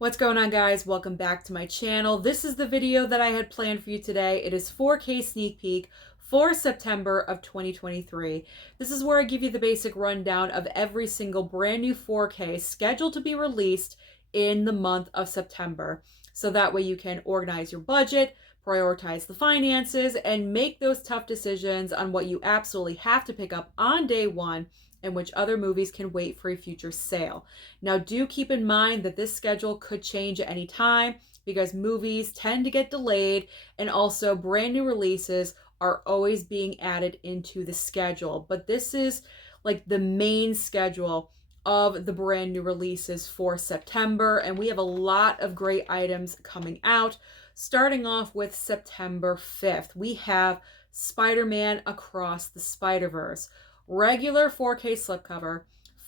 What's going on, guys? Welcome back to my channel. This is the video that I had planned for you today. It is 4K sneak peek for September of 2023. This is where I give you the basic rundown of every single brand new 4K scheduled to be released in the month of September. So that way you can organize your budget, prioritize the finances, and make those tough decisions on what you absolutely have to pick up on day one and which other movies can wait for a future sale. Now, do keep in mind that this schedule could change at any time because movies tend to get delayed, and also brand new releases are always being added into the schedule. But this is like the main schedule of the brand new releases for September, and we have a lot of great items coming out. Starting off with September 5th, we have Spider-Man Across the Spiderverse, regular 4K slipcover,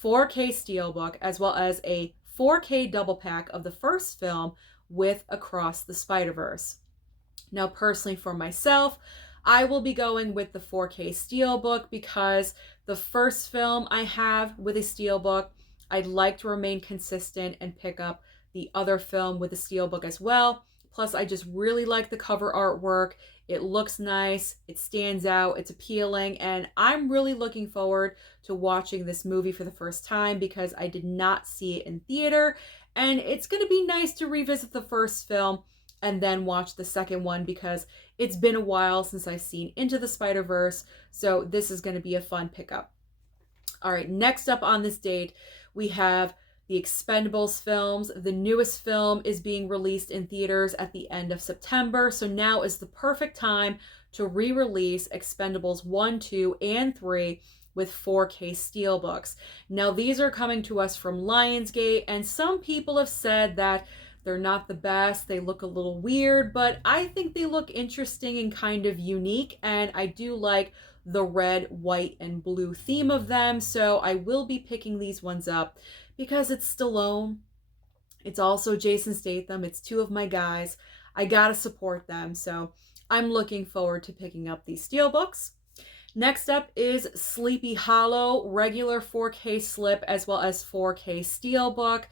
4K steelbook, as well as a 4K double pack of the first film with Across the Spiderverse. Now, personally for myself, I will be going with the 4K steelbook because the first film I have with a steelbook, I'd like to remain consistent and pick up the other film with a steelbook as well. Plus, I just really like the cover artwork. It looks nice, it stands out, it's appealing, and I'm really looking forward to watching this movie for the first time because I did not see it in theater, and it's going to be nice to revisit the first film and then watch the second one because it's been a while since I've seen Into the Spider-Verse, so this is going to be a fun pickup. All right, next up on this date, we have the Expendables films. The newest film is being released in theaters at the end of September, so now is the perfect time to re-release Expendables 1, 2, and 3 with 4K steelbooks. Now, these are coming to us from Lionsgate, and some people have said that they're not the best, they look a little weird, but I think they look interesting and kind of unique, and I do like the red, white, and blue theme of them, so I will be picking these ones up because it's Stallone, it's also Jason Statham, it's two of my guys. I gotta support them, so I'm looking forward to picking up these steelbooks. Next up is Sleepy Hollow, regular 4K slip as well as 4K steelbook.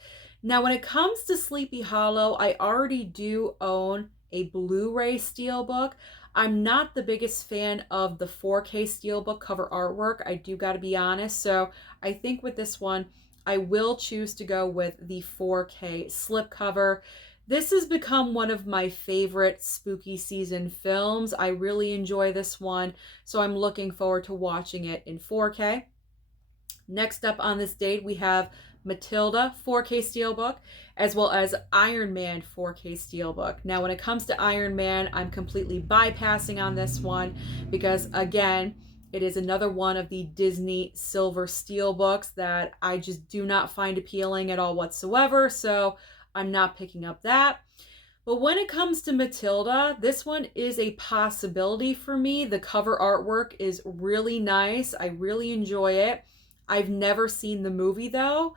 Now, when it comes to Sleepy Hollow, I already do own a Blu-ray steelbook. I'm not the biggest fan of the 4K steelbook cover artwork, I do gotta be honest, so I think with this one, I will choose to go with the 4K slipcover. This has become one of my favorite spooky season films. I really enjoy this one, so I'm looking forward to watching it in 4K. Next up on this date, we have Matilda 4K steelbook, as well as Iron Man 4K steelbook. Now, when it comes to Iron Man, I'm completely bypassing on this one because, again, it is another one of the Disney silver steelbooks that I just do not find appealing at all whatsoever, so I'm not picking up that. But when it comes to Matilda, this one is a possibility for me. The cover artwork is really nice. I really enjoy it. I've never seen the movie though.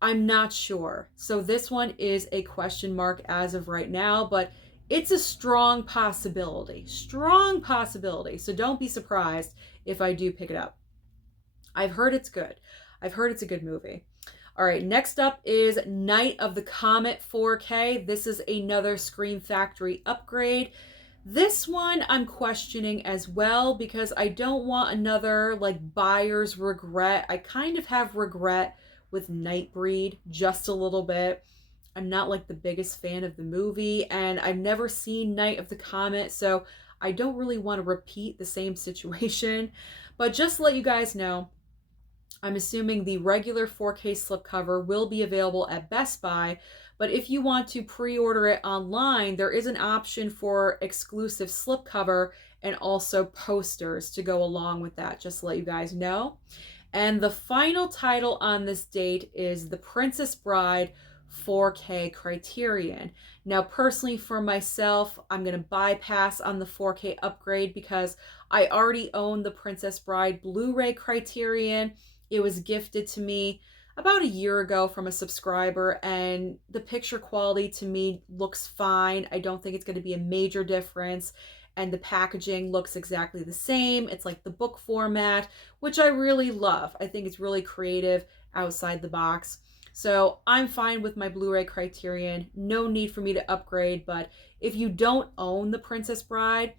I'm not sure. So this one is a question mark as of right now, but it's a strong possibility. Strong possibility. So don't be surprised if I do pick it up. I've heard it's good. I've heard it's a good movie. All right, next up is Night of the Comet 4K. This is another Scream Factory upgrade. This one I'm questioning as well because I don't want another like buyer's regret. I kind of have regret with Nightbreed just a little bit. I'm not like the biggest fan of the movie, and I've never seen Night of the Comet, so I don't really want to repeat the same situation. But just to let you guys know, I'm assuming the regular 4K slipcover will be available at Best Buy, but if you want to pre-order it online, there is an option for exclusive slipcover and also posters to go along with that, just to let you guys know. And the final title on this date is The Princess Bride 4K Criterion. Now, personally for myself, I'm going to bypass on the 4K upgrade because I already own the Princess Bride Blu-ray Criterion. It was gifted to me about a year ago from a subscriber, and the picture quality to me looks fine. I don't think it's going to be a major difference, and the packaging looks exactly the same. It's like the book format, which I really love. I think it's really creative outside the box. So I'm fine with my Blu-ray Criterion. No need for me to upgrade, but if you don't own The Princess Bride,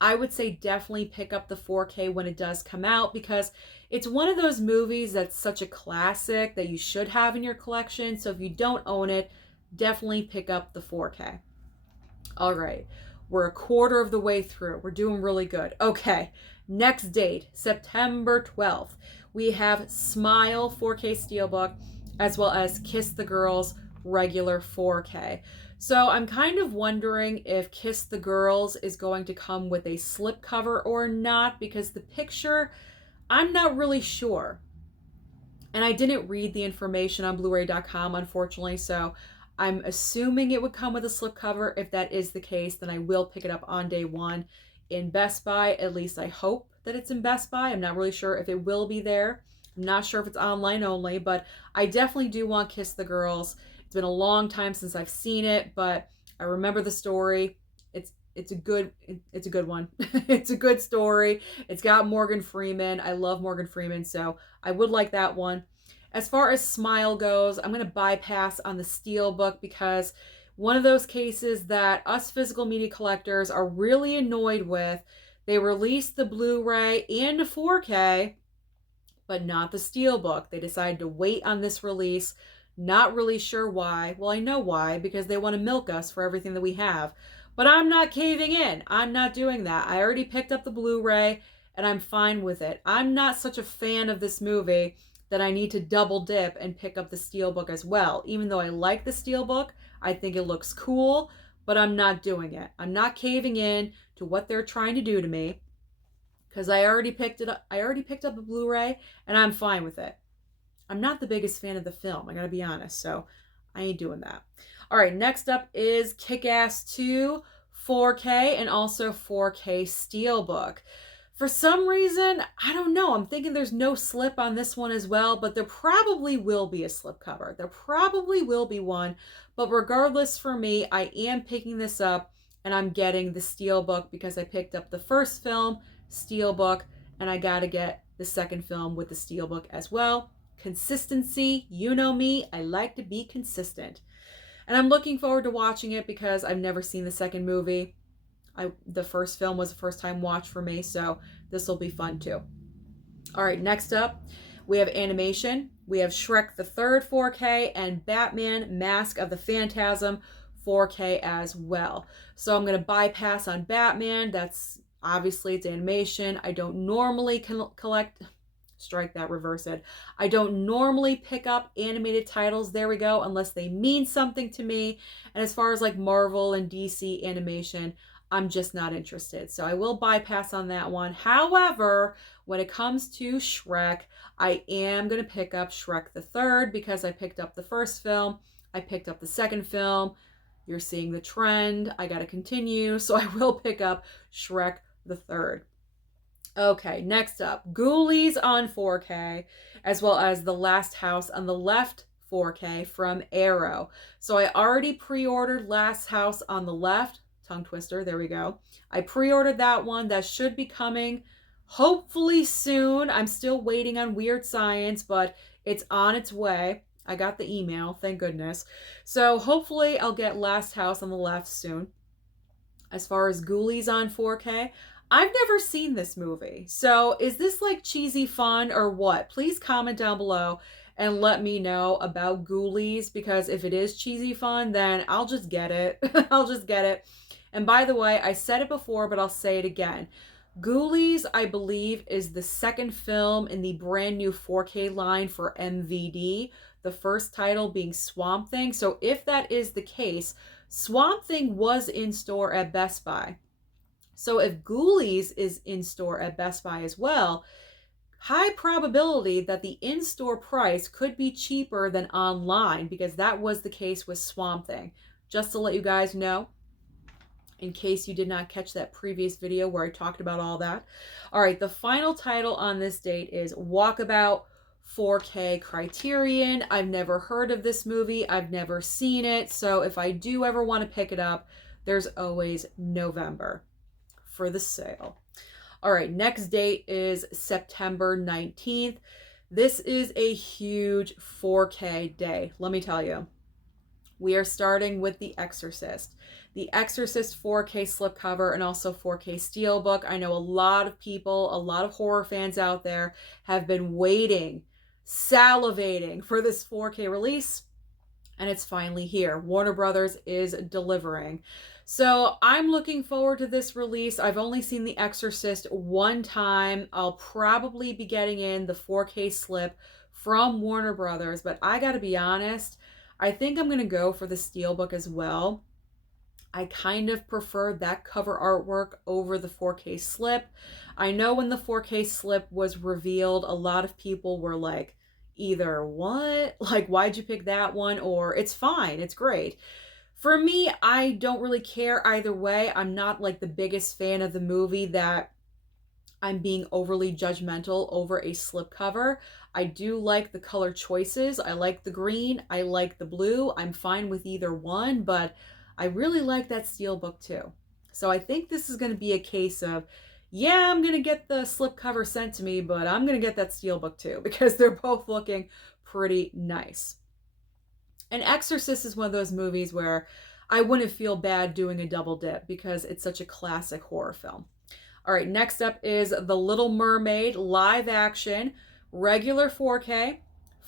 I would say definitely pick up the 4K when it does come out, because it's one of those movies that's such a classic that you should have in your collection. So if you don't own it, definitely pick up the 4K. All right, we're a quarter of the way through. We're doing really good. Okay, next date, September 12th. We have Smile 4K Steelbook, as well as Kiss the Girls regular 4K. So I'm kind of wondering if Kiss the Girls is going to come with a slipcover or not, because the picture, I'm not really sure. And I didn't read the information on blu-ray.com, unfortunately, so I'm assuming it would come with a slipcover. If that is the case, then I will pick it up on day one in Best Buy. At least I hope that it's in Best Buy. I'm not really sure if it will be there. I'm not sure if it's online only, but I definitely do want Kiss the Girls. It's been a long time since I've seen it, but I remember the story. It's a good one. It's a good story. It's got Morgan Freeman. I love Morgan Freeman, so I would like that one. As far as Smile goes, I'm going to bypass on the Steelbook, because one of those cases that us physical media collectors are really annoyed with. They released the Blu-ray and the 4K, but not the Steelbook. They decided to wait on this release. Not really sure why. Well, I know why, because they want to milk us for everything that we have. But I'm not caving in. I'm not doing that. I already picked up the Blu-ray, and I'm fine with it. I'm not such a fan of this movie that I need to double dip and pick up the Steelbook as well. Even though I like the Steelbook, I think it looks cool, but I'm not doing it. I'm not caving in to what they're trying to do to me, because I already picked it up. I already picked up the Blu-ray, and I'm fine with it. I'm not the biggest fan of the film, I gotta be honest, so I ain't doing that. All right, next up is Kick-Ass 2 4K and also 4K Steelbook. For some reason, I don't know, I'm thinking there's no slip on this one as well, but there probably will be a slip cover. There probably will be one, but regardless, for me, I am picking this up, and I'm getting the Steelbook because I picked up the first film, Steelbook, and I gotta get the second film with the Steelbook as well. Consistency, you know me, I like to be consistent. And I'm looking forward to watching it because I've never seen the second movie. The first film was a first time watch for me, so this will be fun too. All right, next up, we have animation. We have Shrek the Third 4K and Batman Mask of the Phantasm 4K as well. So I'm going to bypass on Batman. That's obviously, it's animation. I don't normally collect... Strike that, reverse it. I don't normally pick up animated titles, there we go, unless they mean something to me. And as far as like Marvel and DC animation, I'm just not interested. So I will bypass on that one. However, when it comes to Shrek, I am going to pick up Shrek the Third because I picked up the first film. I picked up the second film. You're seeing the trend. I got to continue. So I will pick up Shrek the Third. Okay, next up, Ghoulies on 4K, as well as The Last House on the Left 4K from Arrow. So I already pre-ordered Last House on the Left, tongue twister, there we go. I pre-ordered that one. That should be coming hopefully soon. I'm still waiting on Weird Science, but it's on its way. I got the email, thank goodness. So hopefully I'll get Last House on the Left soon. As far as Ghoulies on 4K, I've never seen this movie. So is this like cheesy fun or what? Please comment down below and let me know about Ghoulies, because if it is cheesy fun, then I'll just get it. I'll just get it. And by the way, I said it before, but I'll say it again. Ghoulies, I believe, is the second film in the brand new 4K line for MVD, the first title being Swamp Thing. So if that is the case, Swamp Thing was in store at Best Buy. So if Ghoulies is in store at Best Buy as well, high probability that the in-store price could be cheaper than online, because that was the case with Swamp Thing. Just to let you guys know, in case you did not catch that previous video where I talked about all that. All right, the final title on this date is Walkabout 4K Criterion. I've never heard of this movie. I've never seen it. So if I do ever want to pick it up, there's always November for the sale. All right, next date is September 19th. This is a huge 4K day, let me tell you. We are starting with The Exorcist. The Exorcist 4K slipcover and also 4K steelbook. I know a lot of people, a lot of horror fans out there have been waiting, salivating for this 4K release, and it's finally here. Warner Brothers is delivering. So I'm looking forward to this release. I've only seen The Exorcist one time. I'll probably be getting in the 4K slip from Warner Brothers, but I gotta be honest, I think I'm gonna go for the steelbook as well. I kind of prefer that cover artwork over the 4K slip. I know when the 4K slip was revealed, a lot of people were like, either what? Like, why'd you pick that one? Or it's fine, it's great. For me, I don't really care either way. I'm not like the biggest fan of the movie that I'm being overly judgmental over a slipcover. I do like the color choices. I like the green. I like the blue. I'm fine with either one, but I really like that steelbook too. So I think this is going to be a case of, yeah, I'm going to get the slipcover sent to me, but I'm going to get that steelbook too because they're both looking pretty nice. And Exorcist is one of those movies where I wouldn't feel bad doing a double dip because it's such a classic horror film. All right, next up is The Little Mermaid live action, regular 4K,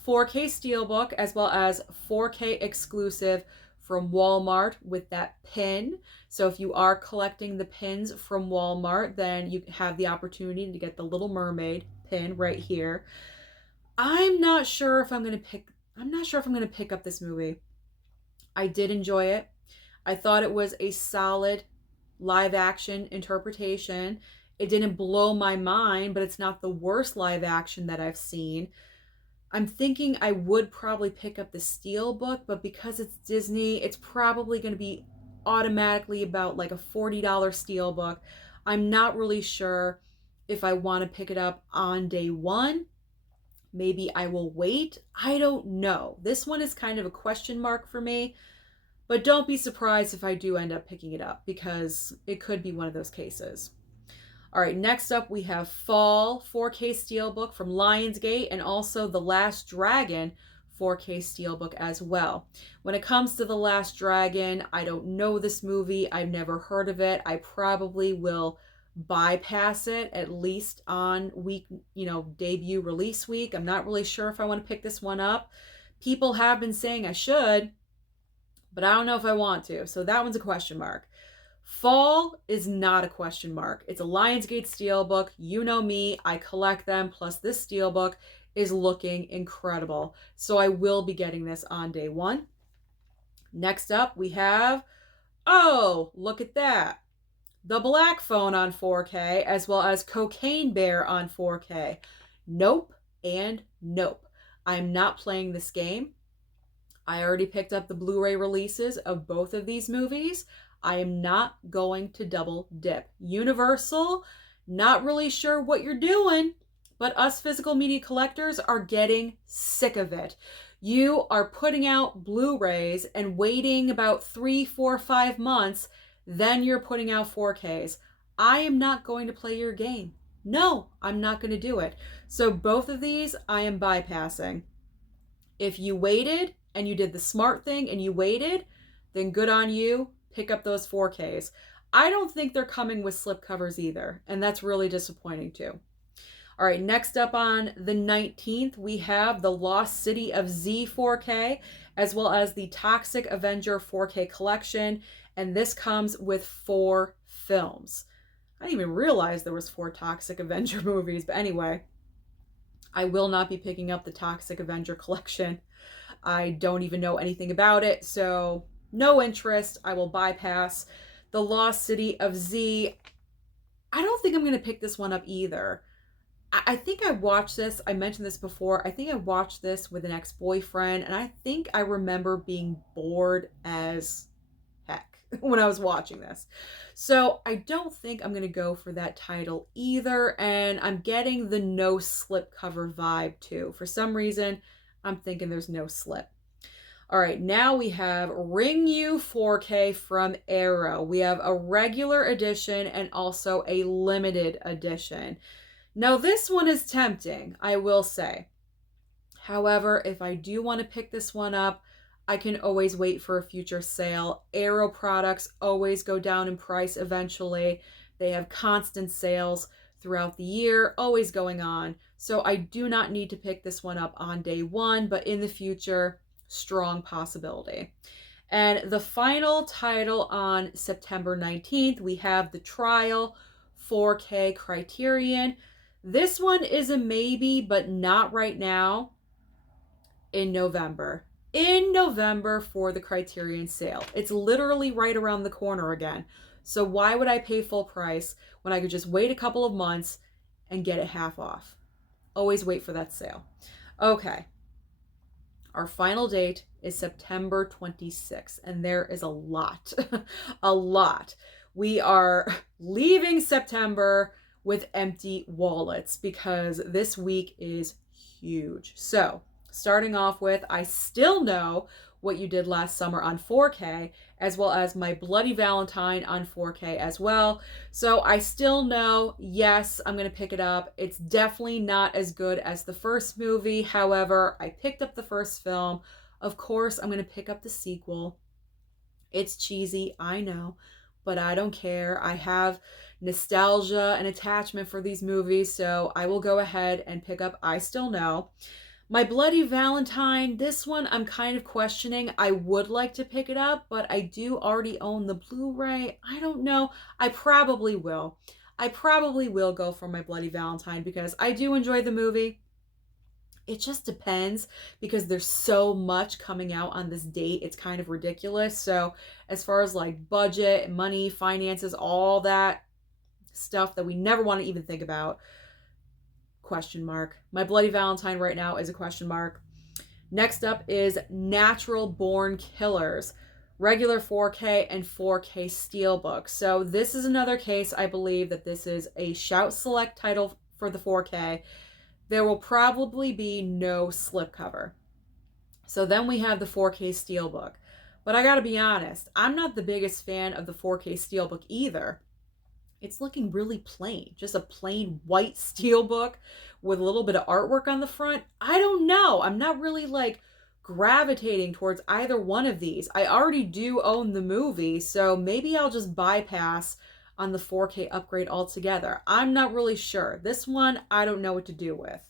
4K steelbook, as well as 4K exclusive from Walmart with that pin. So if you are collecting the pins from Walmart, then you have the opportunity to get the Little Mermaid pin right here. I'm not sure if I'm going to pick up this movie. I did enjoy it. I thought it was a solid live action interpretation. It didn't blow my mind, but it's not the worst live action that I've seen. I'm thinking I would probably pick up the steelbook, but because it's Disney, it's probably going to be automatically about like a $40 steelbook. I'm not really sure if I want to pick it up on day one. Maybe I will wait. I don't know. This one is kind of a question mark for me, but don't be surprised if I do end up picking it up because it could be one of those cases. All right, next up we have Fall 4K Steelbook from Lionsgate and also The Last Dragon 4K Steelbook as well. When it comes to The Last Dragon, I don't know this movie. I've never heard of it. I probably will bypass it at least on week, debut release week. I'm not really sure if I want to pick this one up. People have been saying I should, but I don't know if I want to. So that one's a question mark. Fall is not a question mark. It's a Lionsgate steelbook. You know me, I collect them. Plus this steelbook is looking incredible. So I will be getting this on day one. Next up we have, oh, look at that. The Black Phone on 4K as well as Cocaine Bear on 4K. Nope and nope. I'm not playing this game. I already picked up the Blu-ray releases of both of these movies. I am not going to double dip. Universal, not really sure what you're doing, but us physical media collectors are getting sick of it. You are putting out Blu-rays and waiting about 3, 4, 5 months, then you're putting out 4Ks. I am not going to play your game. No, I'm not going to do it. So both of these I am bypassing. If you waited and you did the smart thing and you waited, then good on you. Pick up those 4Ks. I don't think they're coming with slipcovers either, and that's really disappointing too. All right, next up on the 19th, we have the Lost City of Z 4K, as well as the Toxic Avenger 4K collection, and this comes with 4 films. I didn't even realize there was 4 Toxic Avenger movies, but anyway, I will not be picking up the Toxic Avenger collection. I don't even know anything about it, so no interest. I will bypass the Lost City of Z. I don't think I'm going to pick this one up either. I think I watched this. I mentioned this before. I think I watched this with an ex-boyfriend, and I think I remember being bored as heck when I was watching this. So I don't think I'm going to go for that title either, and I'm getting the no slipcover vibe too. For some reason, I'm thinking there's no slip. All right, now we have Ringu 4K from Arrow. We have a regular edition and also a limited edition. Now this one is tempting, I will say. However, if I do want to pick this one up, I can always wait for a future sale. Arrow products always go down in price eventually. They have constant sales throughout the year, always going on. So I do not need to pick this one up on day one, but in the future, strong possibility. And the final title on September 19th, we have The Trial, 4K Criterion. This one is a maybe, but not right now. In November. In November for the Criterion sale. It's literally right around the corner again. So why would I pay full price when I could just wait a couple of months and get it half off? Always wait for that sale. Okay. Our final date is September 26th, and there is a lot. A lot. We are leaving September with empty wallets because this week is huge. So, starting off with, I still know What You Did Last Summer on 4K, as well as my Bloody Valentine on 4K as well. So I still know, yes, I'm going to pick it up. It's definitely not as good as the first movie. However, I picked up the first film. Of course, I'm going to pick up the sequel. It's cheesy, I know, but I don't care. I have nostalgia and attachment for these movies, so I will go ahead and pick up I Still Know. My Bloody Valentine, this one I'm kind of questioning. I would like to pick it up, but I do already own the Blu-ray. I don't know. I probably will. I probably will go for my Bloody Valentine because I do enjoy the movie. It just depends because there's so much coming out on this date. It's kind of ridiculous. So as far as like budget, money, finances, all that stuff that we never want to even think about, question mark. My Bloody Valentine right now is a question mark. Next up is Natural Born Killers, regular 4K and 4K Steelbook. So this is another case, I believe that this is a Shout Select title for the 4K. There will probably be no slipcover. So then we have the 4K Steelbook. But I gotta be honest, I'm not the biggest fan of the 4K Steelbook either. It's looking really plain, just a plain white steelbook with a little bit of artwork on the front. I don't know. I'm not really like gravitating towards either one of these. I already do own the movie, so maybe I'll just bypass on the 4K upgrade altogether. I'm not really sure. This one, I don't know what to do with.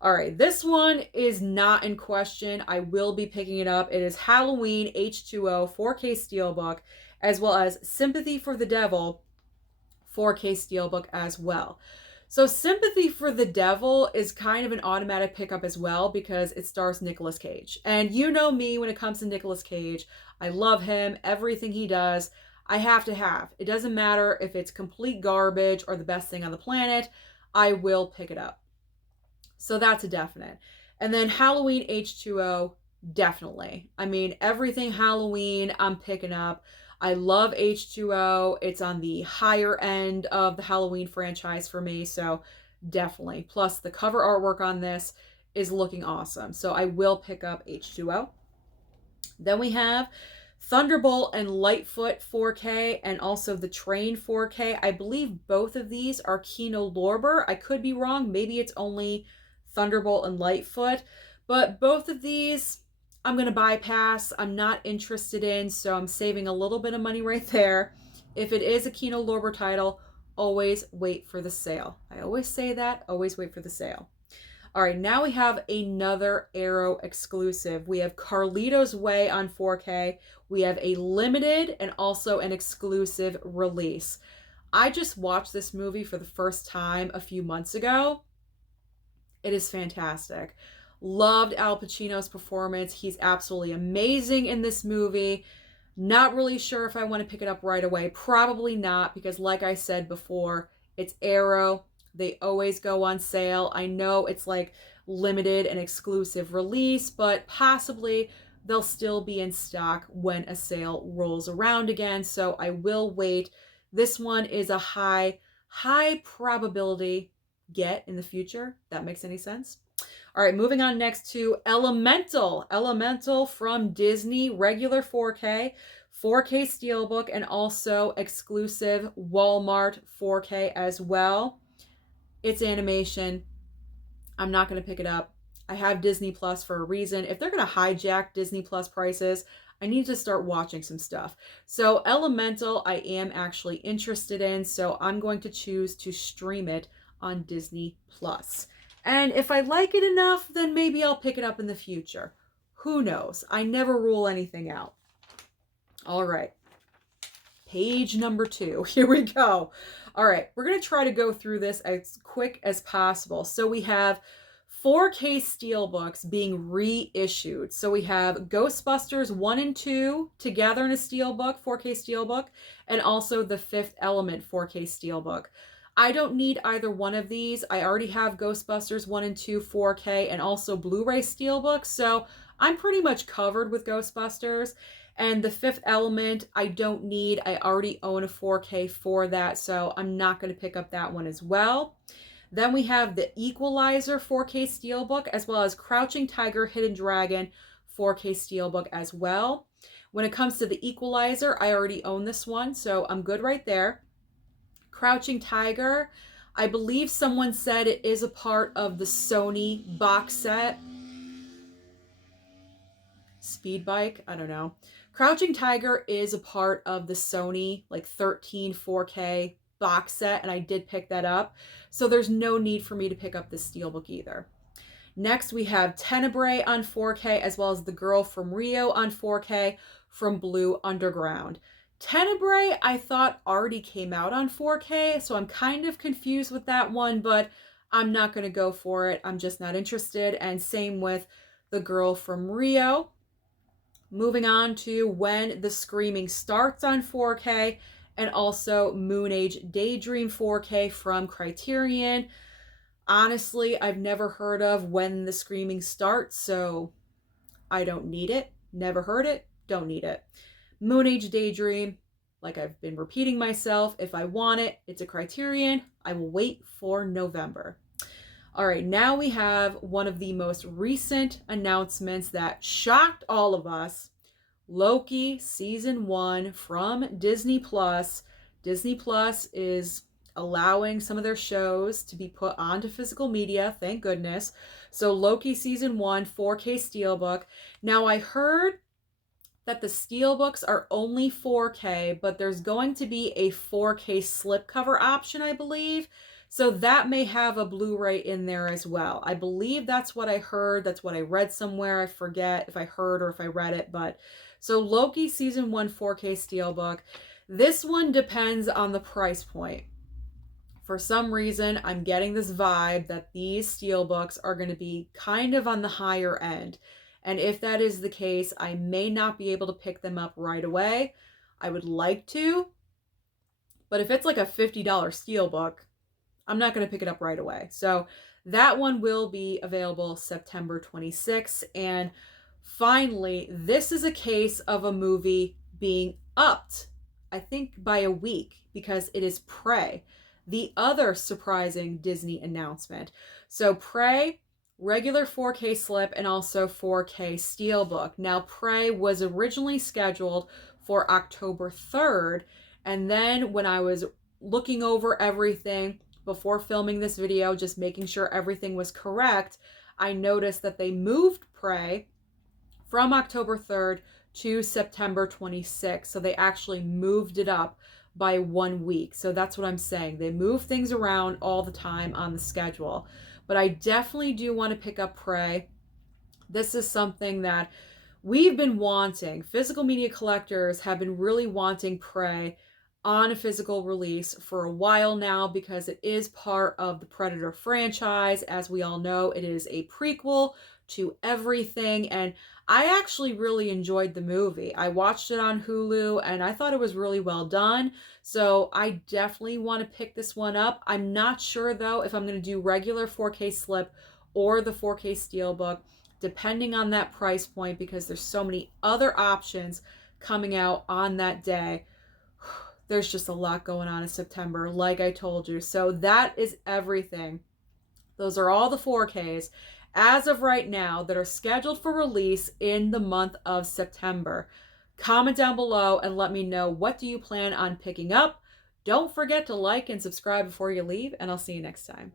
All right, this one is not in question. I will be picking it up. It is Halloween H2O 4K Steelbook, as well as Sympathy for the Devil 4K Steelbook as well. So Sympathy for the Devil is kind of an automatic pickup as well because it stars Nicolas Cage. And you know me when it comes to Nicolas Cage. I love him, everything he does, I have to have. It doesn't matter if it's complete garbage or the best thing on the planet, I will pick it up. So that's a definite. And then Halloween H2O, definitely. I mean, everything Halloween I'm picking up. I love H2O. It's on the higher end of the Halloween franchise for me, so definitely. Plus, the cover artwork on this is looking awesome, so I will pick up H2O. Then we have Thunderbolt and Lightfoot 4K and also the Train 4K. I believe both of these are Kino Lorber. I could be wrong. Maybe it's only Thunderbolt and Lightfoot, but both of these I'm going to bypass. I'm not interested in, so I'm saving a little bit of money right there. If it is a Kino Lorber title, always wait for the sale. I always say that, always wait for the sale. All right, now we have another Arrow exclusive. We have Carlitos Way on 4K. We have a limited and also an exclusive release. I just watched this movie for the first time a few months ago. It is fantastic. Loved Al Pacino's performance. He's absolutely amazing in this movie. Not really sure if I want to pick it up right away. Probably not, because like I said before, it's Arrow. They always go on sale. I know it's like limited and exclusive release, but possibly they'll still be in stock when a sale rolls around again. So I will wait. This one is a high probability get in the future. If that makes any sense. All right, moving on next to Elemental. Elemental from Disney, regular 4K, 4K Steelbook, and also exclusive Walmart 4K as well. It's animation. I'm not going to pick it up. I have Disney Plus for a reason. If they're going to hijack Disney Plus prices, I need to start watching some stuff. So Elemental, I am actually interested in, so I'm going to choose to stream it on Disney Plus. And if I like it enough, then maybe I'll pick it up in the future. Who knows? I never rule anything out. All right. Page number 2. Here we go. All right. We're going to try to go through this as quick as possible. So we have 4K steelbooks being reissued. So we have Ghostbusters 1 and 2 together in a steelbook, 4K steelbook, and also the Fifth Element 4K steelbook. I don't need either one of these. I already have Ghostbusters 1 and 2 4K and also Blu-ray steelbook, so I'm pretty much covered with Ghostbusters. And the Fifth Element, I don't need. I already own a 4K for that, so I'm not going to pick up that one as well. Then we have the Equalizer 4K steelbook, as well as Crouching Tiger, Hidden Dragon 4K steelbook as well. When it comes to the Equalizer, I already own this one, so I'm good right there. Crouching Tiger, I believe someone said it is a part of the Sony box set. Speed Bike, I don't know. Crouching Tiger is a part of the Sony like 13 4K box set, and I did pick that up. So there's no need for me to pick up this steelbook either. Next, we have Tenebrae on 4K, as well as The Girl from Rio on 4K from Blue Underground. Tenebrae, I thought already came out on 4K, so I'm kind of confused with that one, but I'm not going to go for it. I'm just not interested. And same with The Girl from Rio. Moving on to When the Screaming Starts on 4K, and also Moon Age Daydream 4K from Criterion. Honestly, I've never heard of When the Screaming Starts, so I don't need it. Never heard it, don't need it. Moon Age Daydream, like I've been repeating myself, if I want it, it's a Criterion. I will wait for November. All right, now we have one of the most recent announcements that shocked all of us. Loki Season 1 from Disney Plus. Disney Plus is allowing some of their shows to be put onto physical media, thank goodness. So Loki Season 1, 4K Steelbook. Now I heard that the steelbooks are only 4K, but there's going to be a 4K slipcover option, I believe. So that may have a Blu-ray in there as well. I believe that's what I heard. That's what I read somewhere. I forget if I heard or if I read it. But so Loki Season 1 4K Steelbook. This one depends on the price point. For some reason, I'm getting this vibe that these steelbooks are going to be kind of on the higher end. And if that is the case, I may not be able to pick them up right away. I would like to. But if it's like a $50 steelbook, I'm not going to pick it up right away. So that one will be available September 26th. And finally, this is a case of a movie being upped, I think, by a week, because it is Prey, the other surprising Disney announcement. So Prey, regular 4K slip, and also 4K steelbook. Now, Prey was originally scheduled for October 3rd. And then when I was looking over everything before filming this video, just making sure everything was correct, I noticed that they moved Prey from October 3rd to September 26th. So they actually moved it up by 1 week. So that's what I'm saying. They move things around all the time on the schedule. But I definitely do want to pick up Prey. This is something that we've been wanting. Physical media collectors have been really wanting Prey on a physical release for a while now, because it is part of the Predator franchise. As we all know, it is a prequel to everything, and I actually really enjoyed the movie. I watched it on Hulu and I thought it was really well done, so I definitely want to pick this one up. I'm not sure though if I'm going to do regular 4K slip or the 4K steelbook, depending on that price point, because there's so many other options coming out on that day. There's just a lot going on in September, like I told you. So that is everything. Those are all the 4Ks as of right now that are scheduled for release in the month of September. Comment down below and let me know, what do you plan on picking up? Don't forget to like and subscribe before you leave, and I'll see you next time.